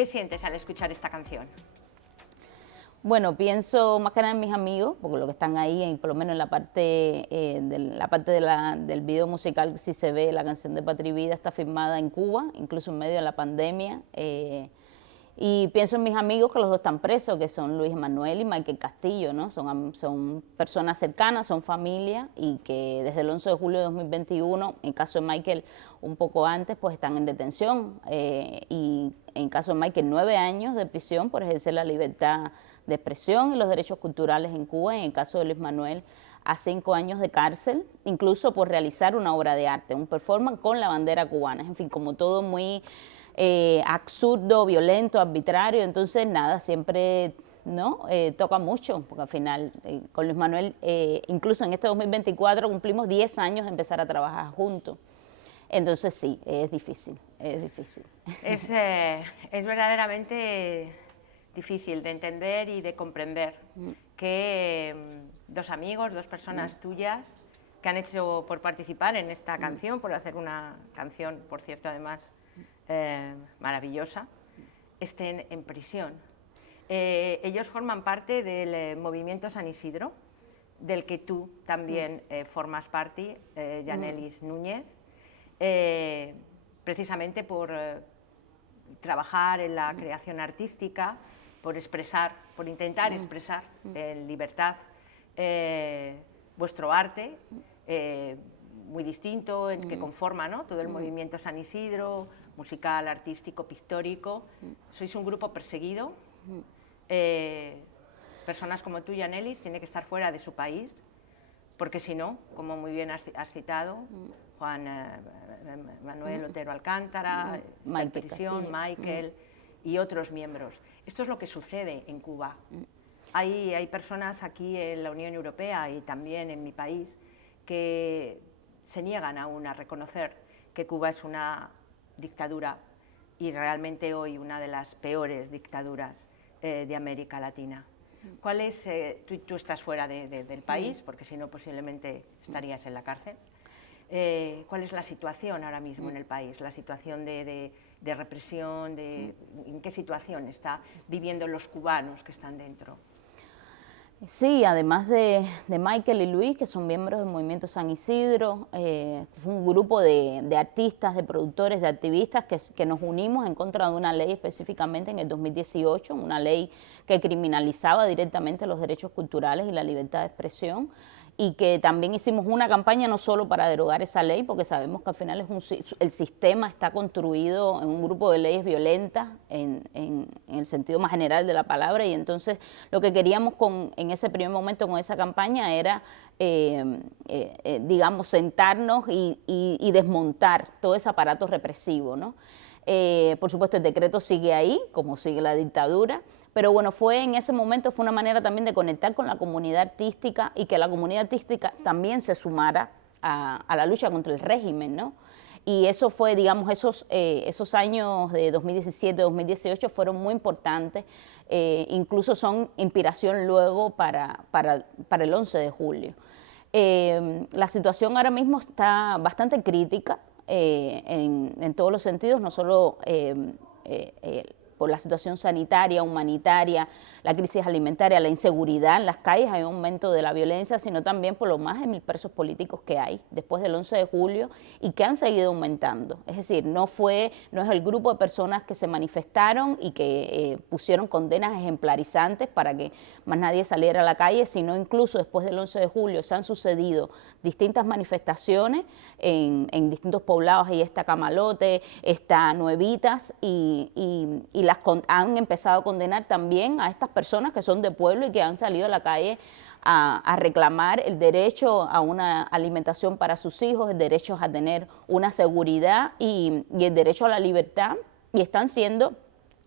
¿Qué sientes al escuchar esta canción? Bueno, pienso más que nada en mis amigos, porque lo que están ahí, por lo menos en la parte, del video musical, si se ve, la canción de Patria y Vida está filmada en Cuba, incluso en medio de la pandemia. Y pienso en mis amigos, que los dos están presos, que son Luis Manuel y Michael Castillo, ¿no? Son personas cercanas, son familia, y que desde el 11 de julio de 2021, en caso de Michael un poco antes, pues están en detención. Y en caso de Michael, 9 años de prisión por ejercer la libertad de expresión y los derechos culturales en Cuba. En el caso de Luis Manuel, a 5 años de cárcel, incluso por realizar una obra de arte, un performance con la bandera cubana. En fin, como todo muy absurdo, violento, arbitrario. Entonces, nada, siempre, ¿no? Toca mucho, porque al final, con Luis Manuel, incluso en este 2024 cumplimos 10 años de empezar a trabajar juntos. Entonces, sí, es difícil, es difícil. Es verdaderamente difícil de entender y de comprender que dos amigos, dos personas tuyas que han hecho por participar en esta canción, por hacer una canción, por cierto, además maravillosa, estén en prisión. Ellos forman parte del movimiento San Isidro, del que tú también formas parte, Yanelis Núñez, precisamente por trabajar en la creación artística, por expresar, por intentar expresar en libertad vuestro arte, muy distinto, el que conforma, ¿no?, todo el movimiento San Isidro, musical, artístico, pictórico. Sois un grupo perseguido. Personas como tú, Yanelis, tienen que estar fuera de su país, porque si no, como muy bien has citado, Juan Manuel Otero Alcántara, está en prisión, Michael y otros miembros. Esto es lo que sucede en Cuba. Hay personas aquí en la Unión Europea y también en mi país que se niegan aún a reconocer que Cuba es una dictadura, y realmente hoy una de las peores dictaduras de América Latina. ¿Cuál es, tú estás fuera del país, porque si no posiblemente estarías en la cárcel? ¿Cuál es la situación ahora mismo en el país? La situación de represión, ¿en qué situación está viviendo los cubanos que están dentro? Sí, además de Michael y Luis, que son miembros del Movimiento San Isidro, fue un grupo de artistas, de productores, de activistas que nos unimos en contra de una ley específicamente en el 2018, una ley que criminalizaba directamente los derechos culturales y la libertad de expresión, y que también hicimos una campaña no solo para derogar esa ley, porque sabemos que al final el sistema está construido en un grupo de leyes violentas en el sentido más general de la palabra, y entonces lo que queríamos en ese primer momento con esa campaña era, digamos, sentarnos y desmontar todo ese aparato represivo, ¿no? Por supuesto, el decreto sigue ahí, como sigue la dictadura, pero bueno, en ese momento fue una manera también de conectar con la comunidad artística y que la comunidad artística también se sumara a la lucha contra el régimen, ¿no? Y eso fue, digamos, esos años de 2017, 2018 fueron muy importantes, incluso son inspiración luego para el 11 de julio. La situación ahora mismo está bastante crítica en todos los sentidos, no solo por la situación sanitaria, humanitaria, la crisis alimentaria, la inseguridad en las calles, hay un aumento de la violencia, sino también por los más de 1000 presos políticos que hay después del 11 de julio y que han seguido aumentando. Es decir, no es el grupo de personas que se manifestaron y que pusieron condenas ejemplarizantes para que más nadie saliera a la calle, sino incluso después del 11 de julio se han sucedido distintas manifestaciones en distintos poblados. Ahí está Camalote, está Nuevitas, y han empezado a condenar también a estas personas que son de pueblo y que han salido a la calle a reclamar el derecho a una alimentación para sus hijos, el derecho a tener una seguridad y el derecho a la libertad, y están siendo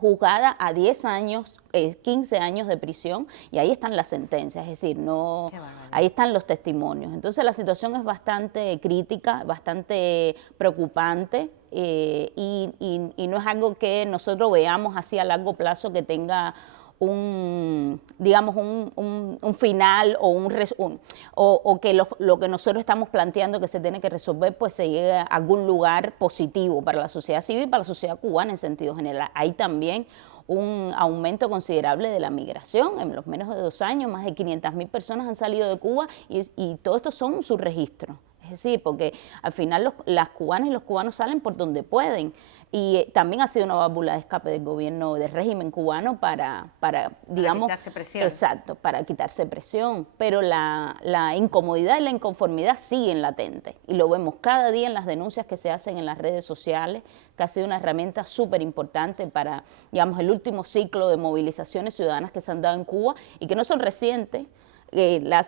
juzgada a 10 años, 15 años de prisión, y ahí están las sentencias, es decir, no, ahí están los testimonios. Entonces la situación es bastante crítica, bastante preocupante, y no es algo que nosotros veamos así a largo plazo que tenga digamos, un final o que lo que nosotros estamos planteando que se tiene que resolver, pues se llegue a algún lugar positivo para la sociedad civil y para la sociedad cubana en sentido general. Hay también un aumento considerable de la migración. En los menos de 2 años, más de 500.000 personas han salido de Cuba y todo esto son sus registros. Es decir, porque al final las cubanas y los cubanos salen por donde pueden. Y también ha sido una válvula de escape del gobierno, del régimen cubano para digamos, quitarse presión. Exacto, para quitarse presión. Pero la incomodidad y la inconformidad siguen latentes. Y lo vemos cada día en las denuncias que se hacen en las redes sociales, que ha sido una herramienta súper importante para, digamos, el último ciclo de movilizaciones ciudadanas que se han dado en Cuba y que no son recientes.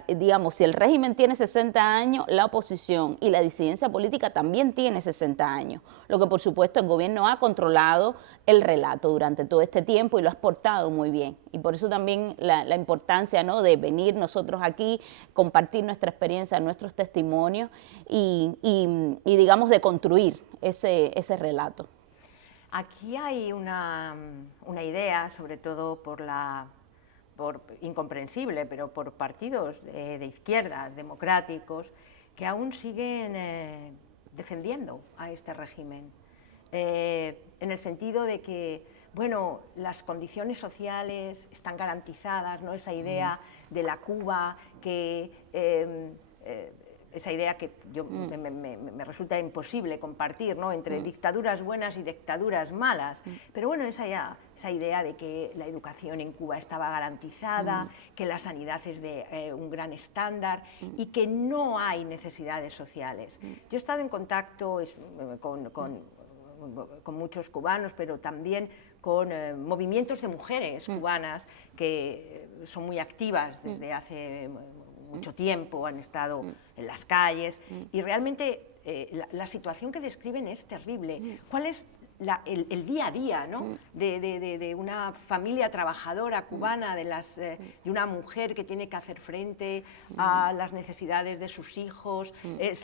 Digamos, si el régimen tiene 60 años, la oposición y la disidencia política también tiene 60 años. Lo que por supuesto el gobierno ha controlado el relato durante todo este tiempo y lo ha exportado muy bien. Y por eso también la importancia, ¿no?, de venir nosotros aquí, compartir nuestra experiencia, nuestros testimonios y digamos, de construir ese relato. Aquí hay una idea, sobre todo incomprensible, pero por partidos de izquierdas, democráticos, que aún siguen defendiendo a este régimen, en el sentido de que, bueno, las condiciones sociales están garantizadas, ¿no? Esa idea de la Cuba que... esa idea que me resulta imposible compartir, ¿no?, entre dictaduras buenas y dictaduras malas. Pero bueno, esa idea de que la educación en Cuba estaba garantizada, que la sanidad es de un gran estándar y que no hay necesidades sociales. Yo he estado en contacto con muchos cubanos, pero también con movimientos de mujeres cubanas que son muy activas desde hace mucho tiempo, han estado en las calles y realmente la situación que describen es terrible. ¿Cuál es el día a día, ¿no?, de una familia trabajadora cubana, de una mujer que tiene que hacer frente a las necesidades de sus hijos,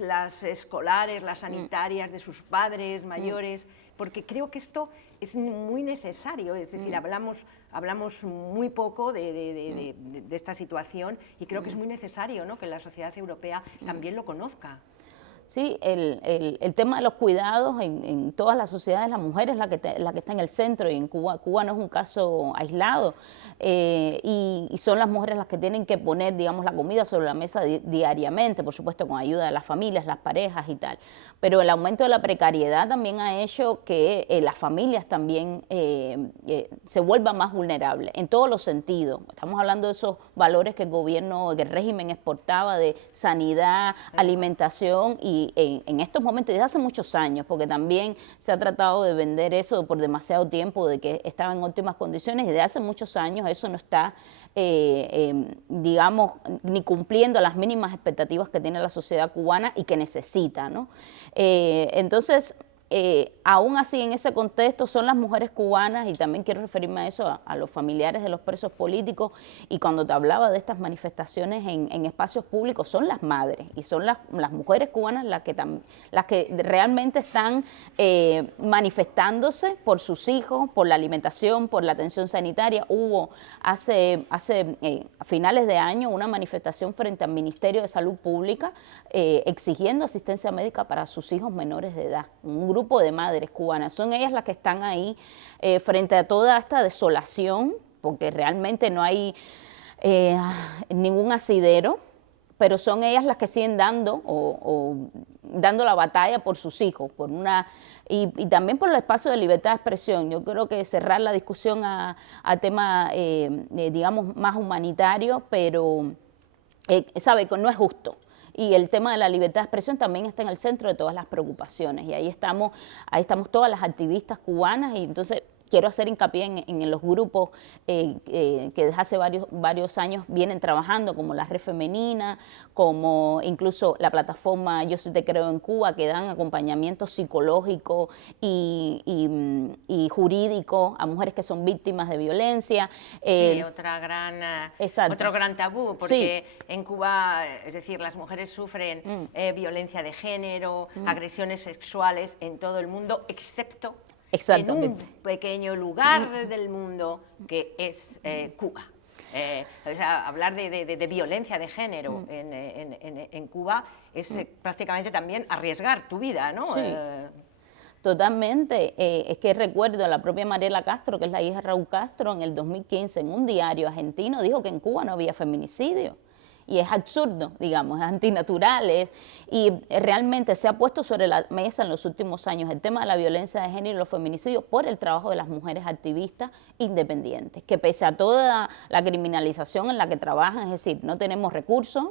las escolares, las sanitarias de sus padres mayores? Porque creo que esto es muy necesario, es decir, hablamos muy poco de esta situación y creo que es muy necesario, ¿no?, que la sociedad europea también lo conozca. Sí, el tema de los cuidados en todas las sociedades, la mujer es la que está en el centro y en Cuba no es un caso aislado y son las mujeres las que tienen que poner, digamos, la comida sobre la mesa diariamente, por supuesto con ayuda de las familias, las parejas y tal. Pero el aumento de la precariedad también ha hecho que las familias también se vuelvan más vulnerables en todos los sentidos. Estamos hablando de esos valores que el régimen exportaba de sanidad, alimentación y en estos momentos, desde hace muchos años, porque también se ha tratado de vender eso por demasiado tiempo, de que estaba en óptimas condiciones, y desde hace muchos años eso no está, digamos, ni cumpliendo las mínimas expectativas que tiene la sociedad cubana y que necesita, ¿no? Entonces, aún así, en ese contexto, son las mujeres cubanas, y también quiero referirme a eso, a los familiares de los presos políticos, y cuando te hablaba de estas manifestaciones en espacios públicos, son las madres, y son las mujeres cubanas las que realmente están manifestándose por sus hijos, por la alimentación, por la atención sanitaria. Hubo a finales de año una manifestación frente al Ministerio de Salud Pública exigiendo asistencia médica para sus hijos menores de edad. Un grupo de madres cubanas, son ellas las que están ahí frente a toda esta desolación, porque realmente no hay ningún asidero, pero son ellas las que siguen dando dando la batalla por sus hijos, y también por el espacio de libertad de expresión. Yo creo que cerrar la discusión a tema, digamos, más humanitario, pero sabe que no es justo. Y el tema de la libertad de expresión también está en el centro de todas las preocupaciones. Y ahí estamos todas las activistas cubanas, y entonces quiero hacer hincapié en los grupos que desde hace varios años vienen trabajando, como la Red Femenina, como incluso la plataforma Yo Sí Te Creo en Cuba, que dan acompañamiento psicológico y jurídico a mujeres que son víctimas de violencia. Sí, otro gran tabú, porque sí, en Cuba, es decir, las mujeres sufren violencia de género, agresiones sexuales en todo el mundo, excepto en un pequeño lugar del mundo que es Cuba. O sea, hablar de violencia de género en Cuba es prácticamente también arriesgar tu vida, ¿no? Sí. Totalmente. Es que recuerdo a la propia Mariela Castro, que es la hija de Raúl Castro, en el 2015, en un diario argentino, dijo que en Cuba no había feminicidio. Y es absurdo, digamos, es antinatural, y realmente se ha puesto sobre la mesa en los últimos años el tema de la violencia de género y los feminicidios por el trabajo de las mujeres activistas independientes, que pese a toda la criminalización en la que trabajan, es decir, no tenemos recursos,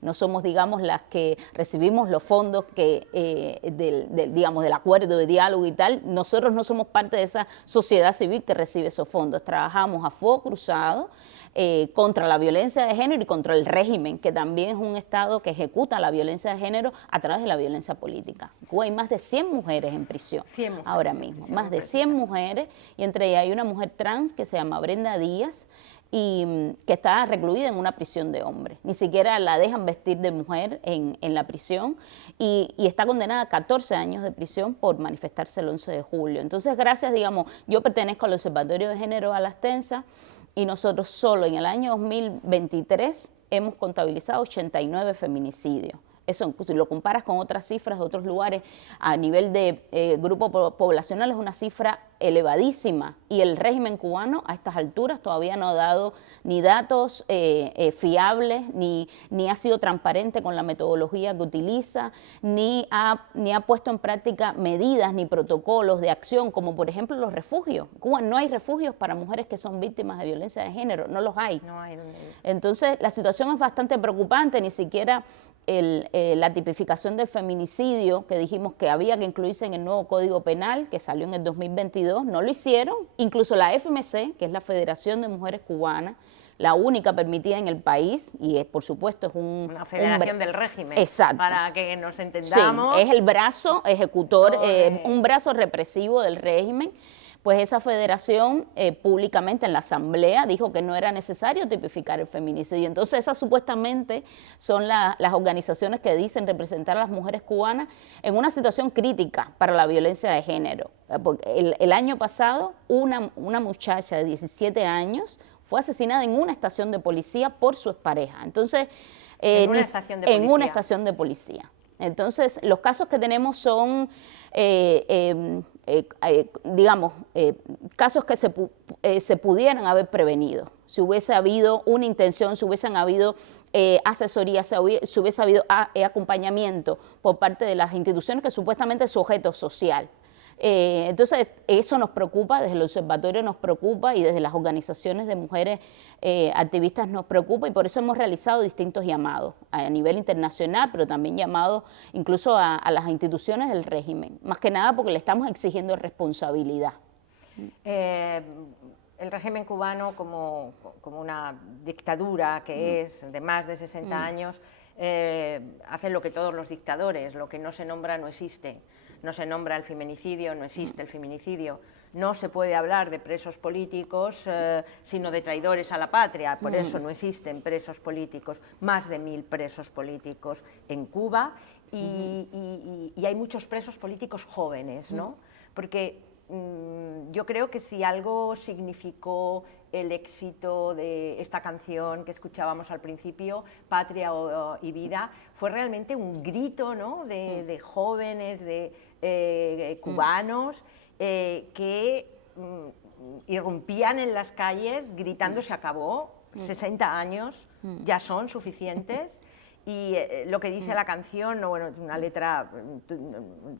no somos, digamos, las que recibimos los fondos digamos, del acuerdo de diálogo y tal, nosotros no somos parte de esa sociedad civil que recibe esos fondos, trabajamos a fuego cruzado, contra la violencia de género y contra el régimen, que también es un Estado que ejecuta la violencia de género a través de la violencia política. En Cuba hay más de 100 mujeres en prisión ahora mismo, más de 100 mujeres, y entre ellas hay una mujer trans que se llama Brenda Díaz, y que está recluida en una prisión de hombres. Ni siquiera la dejan vestir de mujer en la prisión, y está condenada a 14 años de prisión por manifestarse el 11 de julio. Entonces, gracias, digamos, yo pertenezco al Observatorio de Género Alastensa, y nosotros solo en el año 2023 hemos contabilizado 89 feminicidios. Eso, si lo comparas con otras cifras de otros lugares, a nivel de grupo poblacional es una cifra elevadísima, y el régimen cubano a estas alturas todavía no ha dado ni datos fiables, ni ha sido transparente con la metodología que utiliza, ni ha puesto en práctica medidas ni protocolos de acción, como por ejemplo los refugios. En Cuba no hay refugios para mujeres que son víctimas de violencia de género, no los hay. No hay donde ir. Entonces la situación es bastante preocupante, ni siquiera la tipificación del feminicidio, que dijimos que había que incluirse en el nuevo Código Penal, que salió en el 2022, no lo hicieron. Incluso la FMC, que es la Federación de Mujeres Cubanas, la única permitida en el país, y por supuesto es una federación del régimen. Exacto. Para que nos entendamos. Sí, es el brazo ejecutor, un brazo represivo del régimen. Pues esa federación públicamente en la asamblea dijo que no era necesario tipificar el feminicidio. Entonces esas supuestamente son las organizaciones que dicen representar a las mujeres cubanas en una situación crítica para la violencia de género. Porque el año pasado una muchacha de 17 años fue asesinada en una estación de policía por su expareja. Entonces, en una estación de policía. En una estación de policía. Entonces, los casos que tenemos son, digamos, casos que se pudieran haber prevenido. Si hubiese habido una intención, si hubiesen habido asesoría, si hubiese habido acompañamiento por parte de las instituciones que supuestamente es su objeto social. Entonces, eso nos preocupa, desde el observatorio nos preocupa, y desde las organizaciones de mujeres activistas nos preocupa, y por eso hemos realizado distintos llamados a nivel internacional, pero también llamados incluso a las instituciones del régimen, más que nada porque le estamos exigiendo responsabilidad. El régimen cubano, como una dictadura que es de más de 60 años, hace lo que todos los dictadores: lo que no se nombra no existe. No se nombra el feminicidio, no existe el feminicidio. No se puede hablar de presos políticos, sino de traidores a la patria. Por eso no existen presos políticos, más de 1000 presos políticos en Cuba, y hay muchos presos políticos jóvenes, ¿no? Porque yo creo que si algo significó el éxito de esta canción que escuchábamos al principio, Patria y Vida, fue realmente un grito, ¿no?, de jóvenes, de cubanos, que irrumpían en las calles gritando: se acabó, 60 años ya son suficientes. Y lo que dice la canción, bueno, una letra,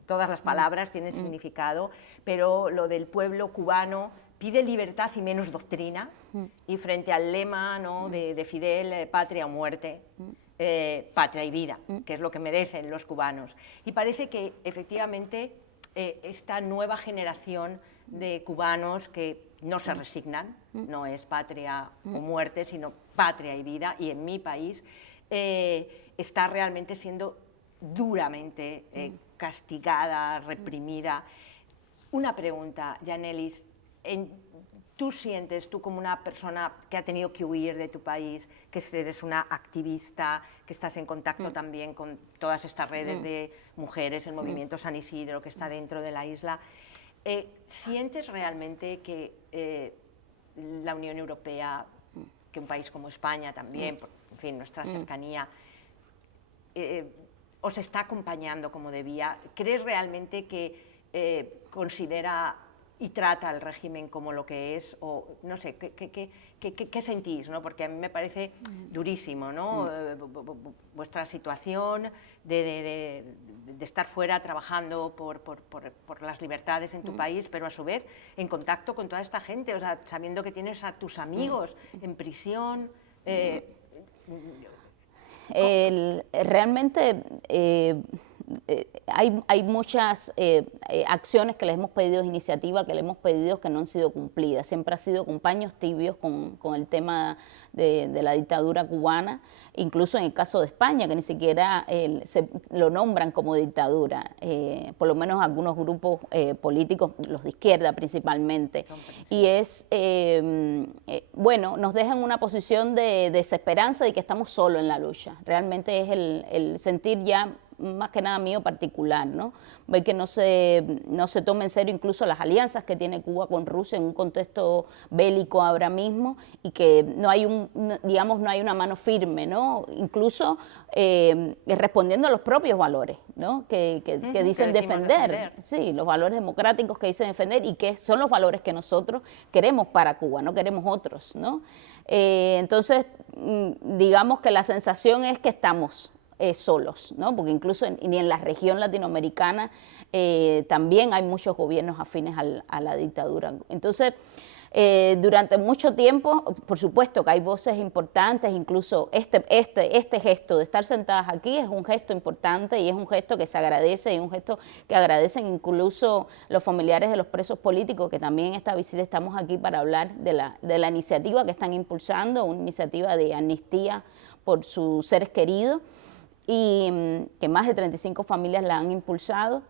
todas las palabras tienen significado, pero lo del pueblo cubano pide libertad y menos doctrina, y frente al lema, ¿no?, de Fidel, patria o muerte, patria y vida, que es lo que merecen los cubanos. Y parece que efectivamente esta nueva generación de cubanos que no se resignan, no es patria o muerte, sino patria y vida, y en mi país está realmente siendo duramente castigada, reprimida. Una pregunta, Yanelis, ¿tú sientes, tú como una persona que ha tenido que huir de tu país, que eres una activista, que estás en contacto también con todas estas redes de mujeres, el movimiento San Isidro que está dentro de la isla, ¿Sientes realmente que la Unión Europea, que un país como España también, por, en fin, nuestra cercanía, os está acompañando como debía? ¿Crees realmente que considera y trata al régimen como lo que es? O no sé, ¿qué sentís, ¿no? Porque a mí me parece durísimo, ¿no? Vuestra situación de estar fuera trabajando por las libertades en tu país, pero a su vez en contacto con toda esta gente, o sea, sabiendo que tienes a tus amigos en prisión. Realmente hay muchas acciones que les hemos pedido, iniciativas que les hemos pedido que no han sido cumplidas. Siempre ha sido con paños tibios con el tema de la dictadura cubana, incluso en el caso de España, que ni siquiera lo nombran como dictadura, por lo menos algunos grupos políticos, los de izquierda principalmente. Y bueno, nos dejan una posición de desesperanza y que estamos solos en la lucha. Realmente es el sentir ya más que nada mío particular, ¿no? Ver que no se toma en serio incluso las alianzas que tiene Cuba con Rusia en un contexto bélico ahora mismo, y que no hay no hay una mano firme, ¿no? Incluso respondiendo a los propios valores, ¿no? Que dicen defender, sí, los valores democráticos que dicen defender, y que son los valores que nosotros queremos para Cuba, no queremos otros, ¿no? Entonces, digamos que la sensación es que estamos solos, ¿no? Porque incluso ni en la región latinoamericana también hay muchos gobiernos afines a la dictadura. Entonces, durante mucho tiempo, por supuesto que hay voces importantes, incluso este gesto de estar sentadas aquí es un gesto importante y es un gesto que se agradece, y un gesto que agradecen incluso los familiares de los presos políticos, que también en esta visita estamos aquí para hablar de la iniciativa que están impulsando, una iniciativa de amnistía por sus seres queridos, y que más de 35 familias la han impulsado.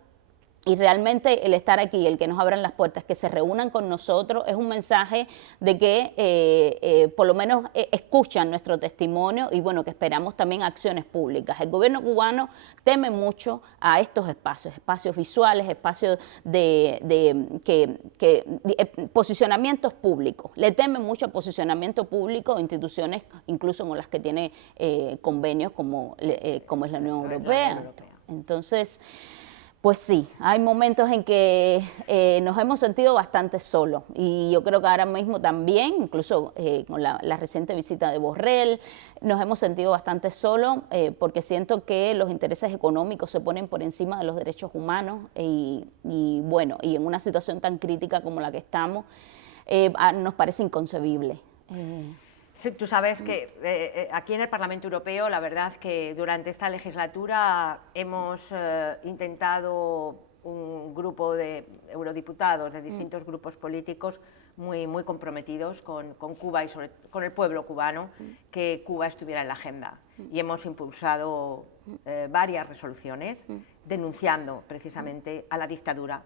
Y realmente el estar aquí, el que nos abran las puertas, que se reúnan con nosotros, es un mensaje de que por lo menos escuchan nuestro testimonio, y bueno, que esperamos también acciones públicas. El gobierno cubano teme mucho a estos espacios visuales, espacios posicionamientos públicos. Le teme mucho a posicionamiento público, instituciones incluso como las que tiene convenios como es la Unión Europea. Entonces, pues sí, hay momentos en que nos hemos sentido bastante solos, y yo creo que ahora mismo también, incluso con la reciente visita de Borrell, nos hemos sentido bastante solos, porque siento que los intereses económicos se ponen por encima de los derechos humanos, y bueno, y en una situación tan crítica como la que estamos, nos parece inconcebible. Sí, tú sabes que aquí en el Parlamento Europeo, la verdad que durante esta legislatura hemos intentado un grupo de eurodiputados de distintos grupos políticos muy comprometidos con Cuba y con el pueblo cubano, que Cuba estuviera en la agenda. Y hemos impulsado varias resoluciones denunciando precisamente a la dictadura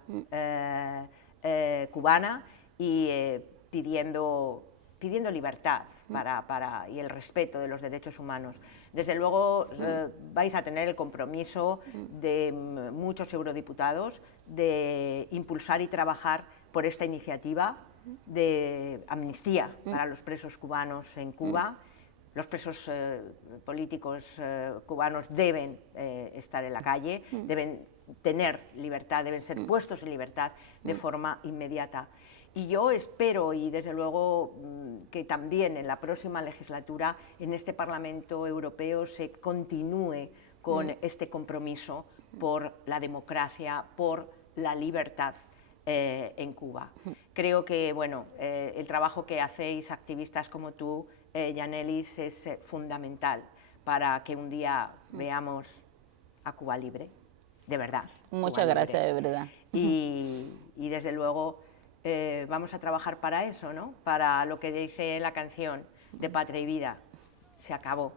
cubana y pidiendo libertad y el respeto de los derechos humanos. Desde luego vais a tener el compromiso de muchos eurodiputados de impulsar y trabajar por esta iniciativa de amnistía para los presos cubanos en Cuba. Los presos políticos cubanos deben estar en la calle, deben tener libertad, deben ser puestos en libertad de forma inmediata. Y yo espero, y desde luego, que también en la próxima legislatura en este Parlamento Europeo se continúe con este compromiso por la democracia, por la libertad en Cuba. Creo que bueno, el trabajo que hacéis activistas como tú, Yanelis, es fundamental para que un día veamos a Cuba libre, de verdad. Muchas gracias, de verdad. Y desde luego vamos a trabajar para eso, ¿no? Para lo que dice la canción de Patria y Vida. Se acabó.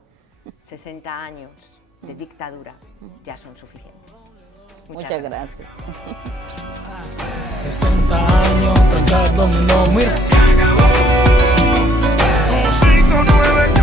60 años de dictadura ya son suficientes. Muchas gracias. 60 años trancado, no, mira, se acabó. 5, 9,